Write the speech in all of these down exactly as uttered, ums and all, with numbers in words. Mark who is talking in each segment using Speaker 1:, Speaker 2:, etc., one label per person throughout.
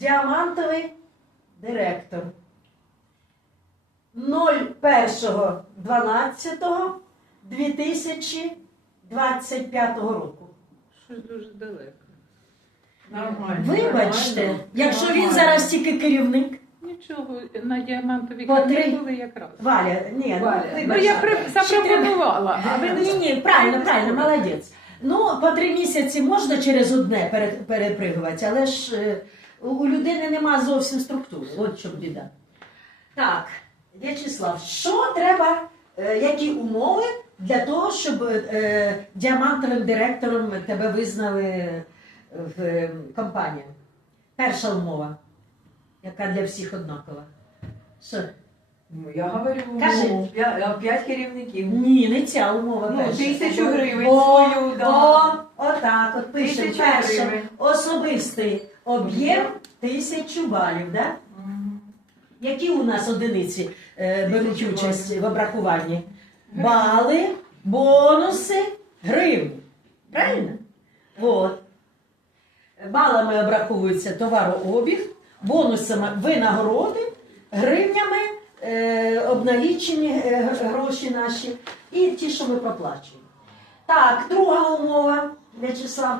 Speaker 1: Діамантовий директор. першого дванадцятого дві тисячі двадцять п'ятого року.
Speaker 2: Щось дуже далеко.
Speaker 3: Нормально.
Speaker 1: Вибачте,
Speaker 3: Нормально.
Speaker 1: якщо він
Speaker 3: Нормально.
Speaker 1: зараз тільки керівник.
Speaker 2: Нічого, на діамантовій
Speaker 1: По три.
Speaker 2: канікули якраз.
Speaker 1: Валя, ні,
Speaker 3: Валя.
Speaker 1: ну,
Speaker 2: Ну
Speaker 1: вибачте.
Speaker 2: я при... запропонувала, а ви не
Speaker 1: Ні, ні, правильно, правильно, молодець. Ну, по три місяці можна через одне пере- перепригувати, але ж е, у у людини нема зовсім структури. От в чому біда. Так, В'ячеслав, що треба, е, які умови для того, щоб е, діамантовим директором тебе визнали в е, компанії? Перша умова, яка для всіх однакова. Що?
Speaker 3: Ну, я говорю,
Speaker 1: Кажи.
Speaker 3: ну, п'я- п'ять керівників.
Speaker 1: Ні, не ця умова
Speaker 3: Ну,
Speaker 1: перша.
Speaker 3: тисячу гривень
Speaker 1: О,
Speaker 3: свою, да.
Speaker 1: О, отак, от пишемо.
Speaker 3: Тисячу
Speaker 1: Перше,
Speaker 3: гривень.
Speaker 1: особистий об'єм тисячу балів, да? Які у нас одиниці е, беруть
Speaker 3: Тисячу
Speaker 1: участь
Speaker 3: балів.
Speaker 1: в обрахуванні? Бали, бонуси, гривні. Правильно? От. Балами обраховується товарообіг, бонусами винагороди, гривнями е, обналічені е, гроші наші і ті, що ми проплачуємо. Так, друга умова, В'ячеслав.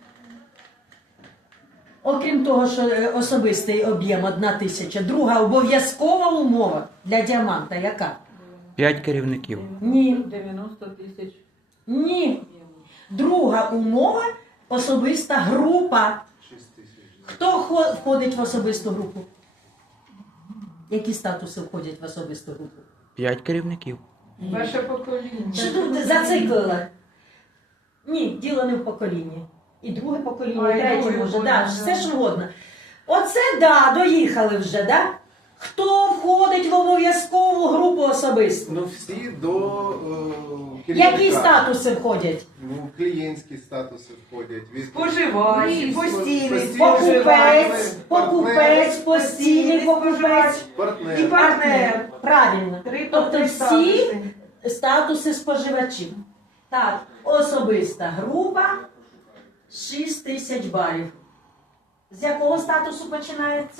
Speaker 1: Окрім того, що е, особистий об'єм одна тисяча, друга обов'язкова умова для діаманта яка?
Speaker 4: П'ять керівників.
Speaker 1: Ні.
Speaker 3: дев'яносто тисяч.
Speaker 1: Ні. Друга умова – особиста група. Хто хо- входить в особисту групу? Які статуси входять в особисту групу?
Speaker 4: П'ять керівників.
Speaker 3: Перше покоління.
Speaker 1: Що тут зациклила? Ні, діло не в поколінні. І друге покоління,
Speaker 3: А,
Speaker 1: і
Speaker 3: і
Speaker 1: третє
Speaker 3: друге
Speaker 1: може.
Speaker 3: покоління,
Speaker 1: Да,
Speaker 3: да.
Speaker 1: все ж угодно. Оце, да, доїхали вже, да? Хто входить в обов'язкову групу особисту?
Speaker 5: Ну всі до е, керівника.
Speaker 1: Які статуси входять?
Speaker 5: Ну, клієнтські статуси входять. Від...
Speaker 3: Споживач,
Speaker 5: Ні,
Speaker 3: постійний
Speaker 5: постійний
Speaker 1: Покупець,
Speaker 3: споживач.
Speaker 1: покупець, постійний покупець.
Speaker 5: Партнер.
Speaker 3: І партнер.
Speaker 1: Правильно.
Speaker 3: Три
Speaker 1: Тобто
Speaker 3: три
Speaker 1: всі
Speaker 3: статуси.
Speaker 1: статуси споживачів. Так, особиста група шість тисяч балів. З якого статусу починається?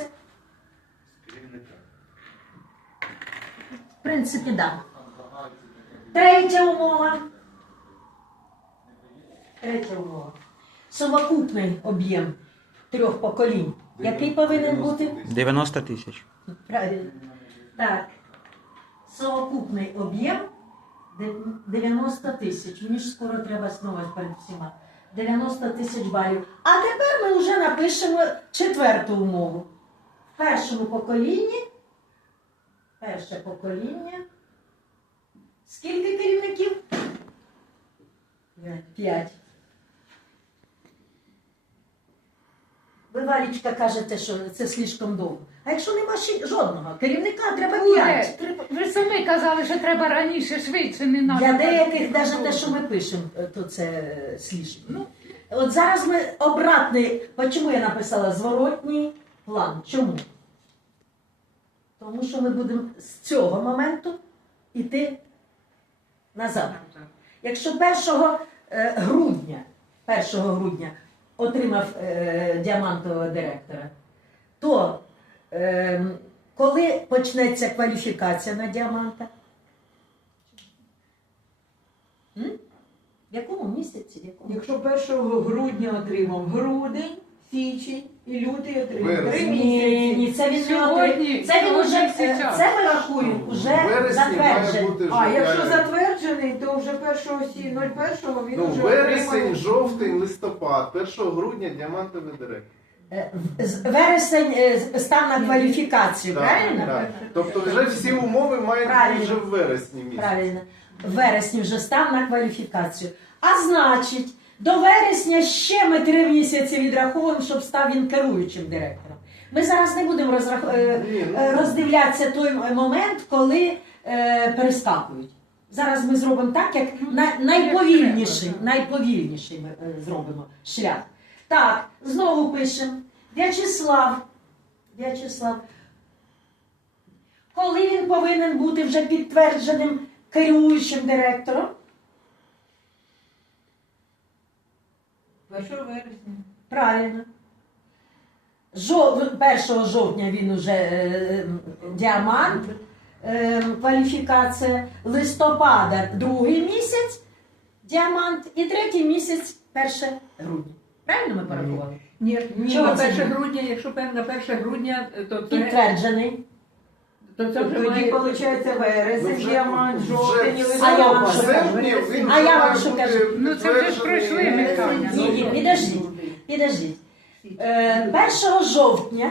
Speaker 1: В принципі, так. Да. Третя умова. Третя умова. Совокупний об'єм трьох поколінь. Який повинен бути?
Speaker 4: дев'яносто тисяч.
Speaker 1: Правильно. Так. Совокупний об'єм де- дев'яносто тисяч. Мені ж скоро треба знову перед всіма. дев'яносто тисяч балів. А тепер ми вже напишемо четверту умову. В першому поколінні, перше покоління. Скільки керівників? П'ять. Ви, Валічка, кажете, що це слишком довго. А якщо нема ще жодного керівника, треба п'ять.
Speaker 2: Буде. Ви самі казали, що треба раніше, швидше, не надо.
Speaker 1: Для деяких навіть те, що ми пишемо, то це слишком. Ну, от зараз ми обратний, чому я написала зворотній план? Чому? Тому що ми будемо з цього моменту йти назад. Якщо першого е, грудня, першого грудня отримав е, діамантового директора, то е, коли почнеться кваліфікація на діаманта? М? В якому місяці? В якому?
Speaker 3: Якщо першого грудня отримав грудень, січень і лютий отримав. Три
Speaker 5: Вересень.
Speaker 1: Ні, ні,
Speaker 3: місяці.
Speaker 1: це він не
Speaker 2: Сьогодні-
Speaker 1: отримав. Це він
Speaker 2: сьогодні
Speaker 1: уже,
Speaker 2: всі
Speaker 1: е,
Speaker 2: час.
Speaker 1: це ми рахуємо,
Speaker 5: У
Speaker 1: вже
Speaker 5: вересні має
Speaker 1: затверджено.
Speaker 5: бути вже.
Speaker 3: А якщо
Speaker 5: реально.
Speaker 3: затверджений, то вже першого сі- нуль першого він
Speaker 5: Ну,
Speaker 3: вже
Speaker 5: вересень,
Speaker 3: отримав.
Speaker 5: жовтень, листопад, першого грудня діамантовий директор.
Speaker 1: Е, з- Вересень е, став на кваліфікацію,
Speaker 5: Так,
Speaker 1: правильно?
Speaker 5: так. Тобто вже всі умови мають
Speaker 1: Правильно.
Speaker 5: бути вже в вересні місяці.
Speaker 1: Правильно. В вересні вже став на кваліфікацію. А значить, до вересня ще ми три місяці відраховуємо, щоб став він керуючим директором. Ми зараз не будемо розрах... е,
Speaker 5: Ні, ну,
Speaker 1: е, роздивлятися той момент, коли е, перескакують. Зараз ми зробимо так, як на, найповільніший, найповільніший ми е, зробимо шлях. Так, знову пишемо. В'ячеслав. В'ячеслав. Коли він повинен бути вже підтвердженим керуючим директором?
Speaker 3: першого вересня.
Speaker 1: Правильно. Жов... першого жовтня він уже е, діамант, е, кваліфікація, листопада другий місяць, діамант, і третій місяць перше грудня. Правильно ми порахували?
Speaker 6: Ні, ні,
Speaker 1: Чого
Speaker 6: на
Speaker 1: це
Speaker 6: перше
Speaker 1: ні?
Speaker 6: грудня, якщо пер- на перше грудня, то це,
Speaker 1: Підтверджений.
Speaker 6: то це вже
Speaker 3: Тоді,
Speaker 6: має...
Speaker 3: виходить,
Speaker 5: Ну,
Speaker 3: вересень,
Speaker 5: вже-
Speaker 3: діамант,
Speaker 5: вже
Speaker 3: жовтень і
Speaker 5: в
Speaker 1: А я вам
Speaker 3: листопад.
Speaker 1: що кажу?
Speaker 5: серпні він
Speaker 1: А
Speaker 5: вже
Speaker 1: я вам
Speaker 5: має
Speaker 1: що
Speaker 5: бути
Speaker 1: кажу?
Speaker 2: Ну, це вже ж
Speaker 5: підтверджений.
Speaker 2: пройшли ми, Таня.
Speaker 1: Ні, ні, підождіть, підождіть. Е, першого жовтня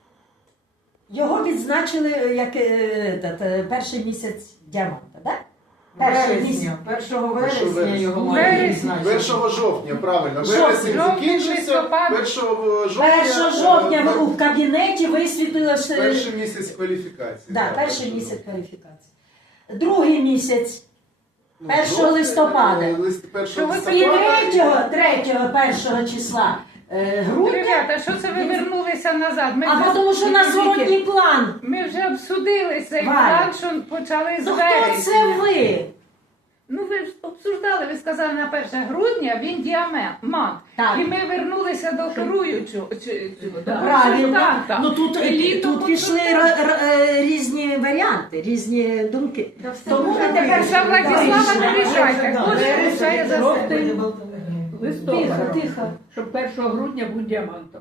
Speaker 1: його відзначили як е, та- та, перший місяць діаманта, так? Перший місяць.
Speaker 3: Вересня, першого
Speaker 5: Першого
Speaker 3: вересня
Speaker 5: вересня.
Speaker 3: його
Speaker 2: Вересня.
Speaker 3: мають відзначити.
Speaker 5: Першого жовтня, правильно.
Speaker 1: Жовтня.
Speaker 5: Вересень
Speaker 2: Жовтень,
Speaker 5: закінчився,
Speaker 2: листопад.
Speaker 5: першого жовтня.
Speaker 1: Першого жовтня
Speaker 5: е,
Speaker 1: ви у кабінеті висвітлили, що...
Speaker 5: Перший місяць кваліфікації.
Speaker 1: Да,
Speaker 5: так,
Speaker 1: перший
Speaker 5: першого
Speaker 1: місяць
Speaker 5: жовтня.
Speaker 1: кваліфікації. Другий місяць.
Speaker 5: Ну,
Speaker 1: першого
Speaker 5: жовтня,
Speaker 1: листопада.
Speaker 5: е, лист- першого
Speaker 2: Що ви
Speaker 1: І
Speaker 5: листопада.
Speaker 1: третього, третього, першого числа е, грудня.
Speaker 2: Ребята, що це ви вернулися назад? Ми
Speaker 1: А
Speaker 2: вже-
Speaker 1: тому що у нас зворотній план.
Speaker 2: Ми вже обсудили цей
Speaker 1: Валя.
Speaker 2: план, що почали з
Speaker 1: То хто
Speaker 2: вересня.
Speaker 1: це ви?
Speaker 2: Ну ви ж обсуждали, ви сказали на перше грудня він діамант.
Speaker 1: Так.
Speaker 2: І ми вернулися до керуючого. чи- цього, да,
Speaker 1: Правильно.
Speaker 2: консультанта.
Speaker 1: Ну тут,
Speaker 2: І літом
Speaker 1: тут пішли
Speaker 2: консультант.
Speaker 1: р- р- е, різні варіанти, різні думки.
Speaker 3: Та все
Speaker 1: Тому
Speaker 3: вже
Speaker 1: ми тепер
Speaker 3: вийшло.
Speaker 2: за Владислава
Speaker 3: Вийшло.
Speaker 2: не рішайте.
Speaker 3: Да.
Speaker 2: Кожен
Speaker 3: Вересень,
Speaker 2: рішає за
Speaker 3: жовтень,
Speaker 2: себе.
Speaker 6: Листопад.
Speaker 1: Тихо, тихо.
Speaker 6: Щоб першого грудня був діамантом.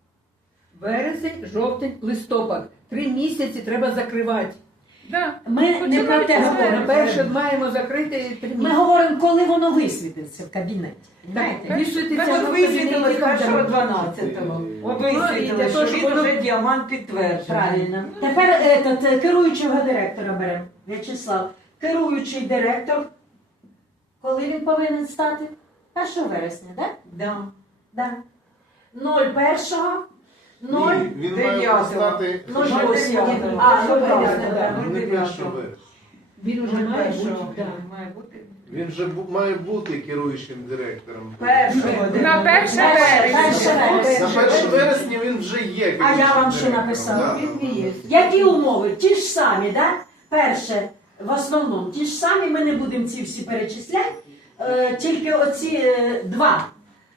Speaker 6: Вересень, жовтень, листопад. Три місяці треба закривати.
Speaker 2: Да.
Speaker 1: Ми не
Speaker 2: Починайте
Speaker 1: про те
Speaker 2: з
Speaker 6: На
Speaker 1: говоримо.
Speaker 6: перше маємо закрити три
Speaker 1: Ми
Speaker 6: місяці.
Speaker 1: говоримо, коли воно висвітиться в кабінеті. Знаєте?
Speaker 6: Висвітиться
Speaker 3: От
Speaker 6: в
Speaker 3: висвітилось
Speaker 6: кабінеті
Speaker 3: першого
Speaker 6: там.
Speaker 3: дванадцятого. От
Speaker 6: Ну, і для
Speaker 3: висвітилось,
Speaker 6: того,
Speaker 3: що
Speaker 6: щоб
Speaker 3: він
Speaker 6: воно-
Speaker 3: вже діамант підтверджений.
Speaker 1: Правильно. Тепер этот, е, керуючого директора беремо. В'ячеслав. Керуючий директор. Коли він повинен стати? першого вересня, так?
Speaker 3: Да.
Speaker 1: Да? ноль першого, ноль
Speaker 5: Ні, він має
Speaker 3: дев'ятого.
Speaker 5: стати
Speaker 1: ноль
Speaker 3: ноль
Speaker 1: восьмого.
Speaker 3: дев'ятого.
Speaker 1: А,
Speaker 3: ноль
Speaker 1: ну,
Speaker 3: дев'ятого,
Speaker 1: правильно,
Speaker 3: да,
Speaker 1: да.
Speaker 3: ноль
Speaker 5: не
Speaker 3: дев'ятого.
Speaker 5: першого вересня.
Speaker 6: Він уже
Speaker 3: Ноль
Speaker 6: має
Speaker 3: першого,
Speaker 6: бути.
Speaker 3: да, має бути.
Speaker 5: Він же бу- має бути керуючим директором.
Speaker 3: Першого.
Speaker 2: На перше
Speaker 1: Перше,
Speaker 2: вересня.
Speaker 1: перше
Speaker 5: На
Speaker 1: вересня.
Speaker 5: першого вересня він вже є керуючим
Speaker 1: я вам що
Speaker 5: директором,
Speaker 1: написала?
Speaker 5: да.
Speaker 3: Він і є.
Speaker 1: Які умови? Ті ж самі, да? Перше, в основному, ті ж самі, ми не будемо ці всі перечисляти, е, тільки оці е, два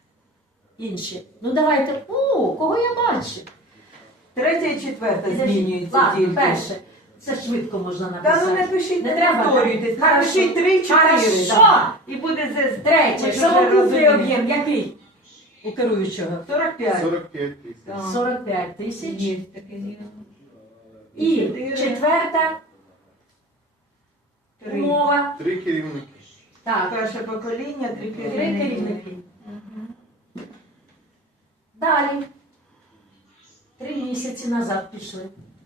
Speaker 1: інші. Ну давайте, о, кого я бачу?
Speaker 3: Третя і четверта змінюється
Speaker 1: Ладно,
Speaker 3: тільки.
Speaker 1: перше. Це швидко можна
Speaker 3: Та
Speaker 1: написати.
Speaker 3: ну не пишіть,
Speaker 1: Не
Speaker 3: не
Speaker 1: треба,
Speaker 3: повторюйтесь.
Speaker 1: так?
Speaker 3: Напишіть три, чотири.
Speaker 1: Хорошо.
Speaker 3: да. І буде це
Speaker 1: Третє.
Speaker 3: Ми вже
Speaker 1: Совокупний
Speaker 3: розуміємо.
Speaker 1: об'єм який у керуючого?
Speaker 3: сорок п'ять.
Speaker 5: сорок п'ять тисяч.
Speaker 3: Да.
Speaker 1: сорок п'ять тисяч.
Speaker 3: Є таке діло.
Speaker 1: І
Speaker 3: Чотири.
Speaker 1: четверта
Speaker 3: Три.
Speaker 1: умова.
Speaker 5: Три керівники.
Speaker 1: Так,
Speaker 3: Перше покоління, три
Speaker 1: три
Speaker 3: керівники.
Speaker 1: керівники. Далі. Три місяці назад пішли.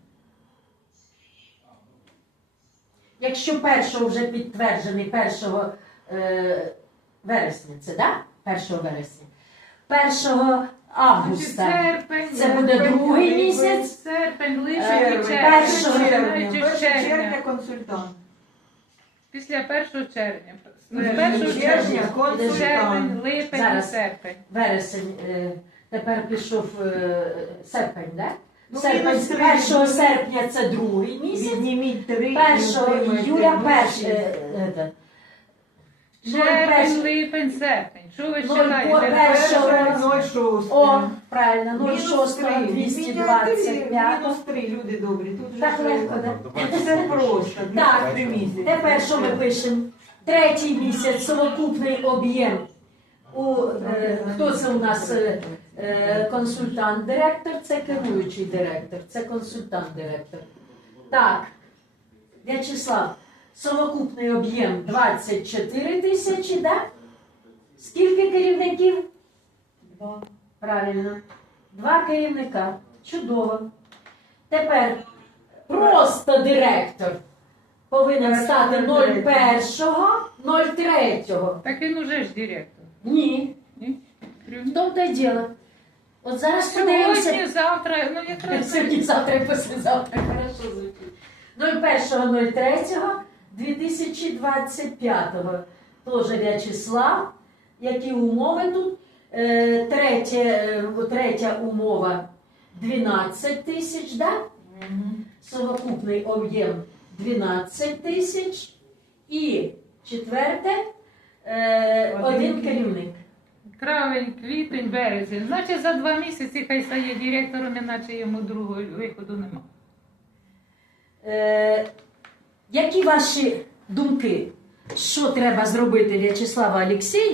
Speaker 1: Якщо першого вже підтверджений першого е, вересня, це да? першого вересня. першого августа.
Speaker 2: Серпень,
Speaker 1: Це буде
Speaker 2: серпень,
Speaker 1: другий
Speaker 2: липень,
Speaker 1: місяць.
Speaker 2: Серпень,
Speaker 1: Е,
Speaker 2: липень, червень.
Speaker 1: першого
Speaker 3: червня.
Speaker 2: Чи
Speaker 3: Перше
Speaker 2: червня.
Speaker 3: червня консультант.
Speaker 2: Після першого червня. З
Speaker 3: Першого
Speaker 2: першого
Speaker 3: червня
Speaker 2: червня.
Speaker 3: консультант.
Speaker 2: Червень, липень,
Speaker 1: Зараз.
Speaker 2: серпень.
Speaker 1: Вересень, е, тепер пішов е, серпень, да?
Speaker 3: Ну,
Speaker 1: Серпень,
Speaker 3: мінус три.
Speaker 1: першого серпня це другий місяць.
Speaker 3: Відніміть три.
Speaker 1: Першого
Speaker 3: і отримаєте
Speaker 1: июля
Speaker 3: нуль
Speaker 1: перший.
Speaker 3: шість.
Speaker 1: е, е, е, нуль
Speaker 2: Червень,
Speaker 1: перший-
Speaker 2: липень, серпень. Що ви
Speaker 1: Ноль
Speaker 2: читаєте?
Speaker 1: по- першого-
Speaker 3: Перше ноль шість.
Speaker 1: О, правильно, нуль
Speaker 3: Мінус
Speaker 1: шостого
Speaker 3: три.
Speaker 1: двісті
Speaker 3: Мінус
Speaker 1: двадцять п'ять.
Speaker 3: Мінус три, люди добрі. Тут вже
Speaker 1: Так
Speaker 3: все-
Speaker 1: легко, да?
Speaker 3: Це просто.
Speaker 1: Так.
Speaker 3: Три місяці.
Speaker 1: Тепер що ми пишемо? Третій місяць совокупний об'єм. У, е, хто це у нас е, е, консультант-директор? Це керуючий директор, це консультант-директор. Так, В'ячеслав, совокупний об'єм двадцять чотири тисячі, так? Скільки керівників?
Speaker 3: Два.
Speaker 1: Правильно. Два керівника. Чудово. Тепер просто директор повинен стати нуль першого, нуль третього.
Speaker 2: Так він уже ж директор.
Speaker 1: Ні.
Speaker 2: Ні?
Speaker 1: В тому то й діло. От зараз
Speaker 2: Сьогодні,
Speaker 1: подивимося.
Speaker 2: завтра, ну якраз.
Speaker 1: Сьогодні, завтра і післязавтра. Хорошо звучить. нуль першого, нуль третього, дві тисячі двадцять п'ятого. Тоже В'ячеслав. Які умови тут? Е, третє, е, третя умова дванадцять тисяч, да? Совокупний об'єм дванадцять тисяч. І четверте, е,
Speaker 3: Один
Speaker 1: один керівник.
Speaker 2: Травень, квітень, березень. Значить, за два місяці хай стає директором, іначе йому другого виходу нема.
Speaker 1: Е, які ваші думки? Що треба зробити В'ячеслава Олексійовича?